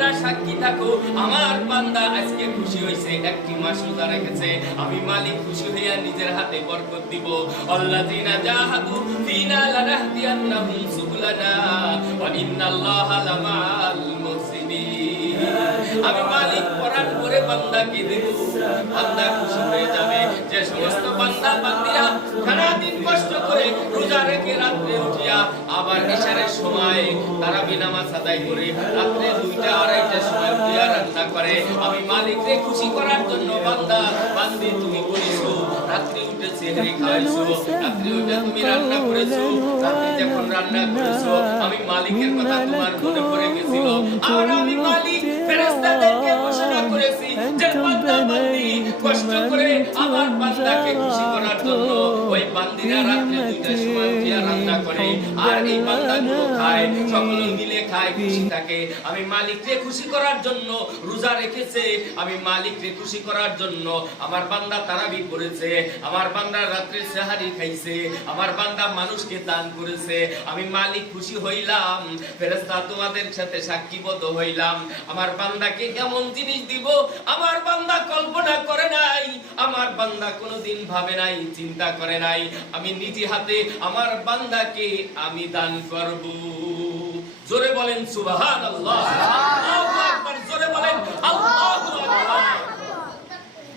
তোমরা সাক্ষী থাকো আমার বান্দা আজকে খুশি হইছে, একটি মাস রোজা রেখেছে, আমি মালিক খুশি হইয়া নিজের হাতে বরকত দিব। আল্লাযিনা জাহাদু ফিনা লানাহদিয়ান্নাহুম সুবুলানা ওয়া ইন্নাল্লাহা লামাল মুহসিনিন। আমি মালিক কোরআন করে বান্দাকে দেব, বান্দা খুশি হয়ে যাবে। যে সমস্ত বান্দা বান্দিরা সারা দিন কষ্ট করে রোজা রেখে রাতে উঠিয়া আবার ইশারের সময় তারাবি নামাজ আদায় করে রাতে 2টা 2:30টার সময় উঠিয়া রান্না করে, আমি মালিককে খুশি করার জন্য বান্দা বান্দি তুমি করেছো, রাত্রি উঠে সেহরি খাইছো, রাত্রি উঠে তুমি রান্না করেছো, রাতে যখন রান্না করেছো আমি মালিকের কথা তোমার মনে পড়ে গেছিল, আর আমি মালিক ফেরেশতাদেরকে ঘোষণা করেছি যে বান্দা বান্দি কষ্ট করে আমার বান্দাকে খুশি করার জন্য ওই বান্দিরা রাতে 2টার সময় উঠিয়া রান্না করে, আর এই বান্দাগুলো খায়, সকলে মিলে খায়, খুশি থাকে। আমি মালিককে খুশি করার জন্য রোজা রেখেছে, আমি মালিককে খুশি করার জন্য আমার বান্দা তারাবি করেছে, আমার বান্দা রাত্রে সেহরি খাইছে, আমার বান্দা মানুষকে দান করেছে, আমি মালিক খুশি হইলাম। ফেরেশতা তোমাদের সাথে সাক্ষীবদ্ধ হইলাম, আমার বান্দাকে কেমন জিনিস দিব আমার বান্দা কল্পনা করে নাই, আমার বান্দা কোনোদিন ভাবে নাই, চিন্তা করে নাই, আমি নিজে হাতে আমার বান্দাকে আমি দান করব। জোরে বলেন সুবহানাল্লাহ, আল্লাহু আকবার, জোরে বলেন আল্লাহু আকবার।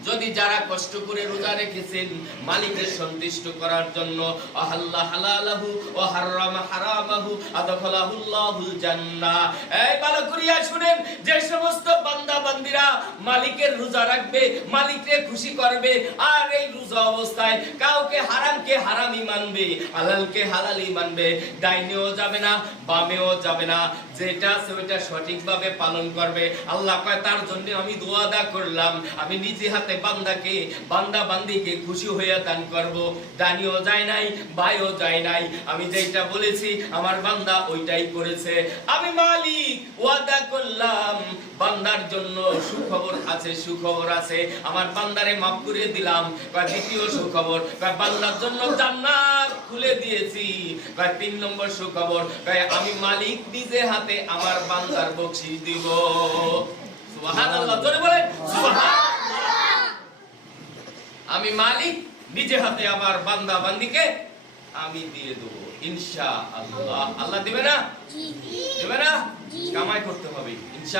যদি যারা কষ্ট করে রোজা রেখেছেন মালিকের সন্তুষ্ট করার জন্য, আহাল্লা হালালাহু ওয়া হারামা হারামাহু আদখালাহুল্লাহুল জান্নাহ। এই ভালো করিয়া শুনেন, যে সমস্ত বান্দা বান্দিরা মালিকের রোজা রাখবে, মালিককে খুশি করবে, আর এই রোজা অবস্থায় কাউকে হারামকে হারামই মানবে, হালালকে হালালই মানবে, ডাইনেও যাবে না, বামেও যাবে না, যেটা আছে ওইটা সঠিকভাবে পালন করবে, আল্লাহ কয় তার জন্য আমি দোয়া আদা করলাম, আমি নিজে হাতে বান্দাকে বান্দা বান্দিকে খুশি হইয়া দান করব। দানিও যায় নাই, বাইও যায় নাই, আমি যেটা বলেছি আমার বান্দা ওইটাই করেছে। আমি মালিক ওয়াদা করলাম বান্দার জন্য সুখবর আছে, সুখবর আছে, আমার বান্দারে মাফ করে দিলাম। দ্বিতীয় সুখবর, বান্দার জন্য জান্নাত খুলে দিয়েছি। 3 নম্বর সুখবর, আমি মালিক নিজে হাতে আমার বান্দার বকশিশ দিব। সুবহানাল্লাহ, জোরে বলেন সুবহানাল্লাহ। আমি মালিক নিজে হাতে আমার বান্দা বান্দিকে আমি দিয়ে দেব ইনশাআল্লাহ। আল্লাহ দিবে না? দিবে না? কামাই করতে হবে ইনশাআল্লাহ।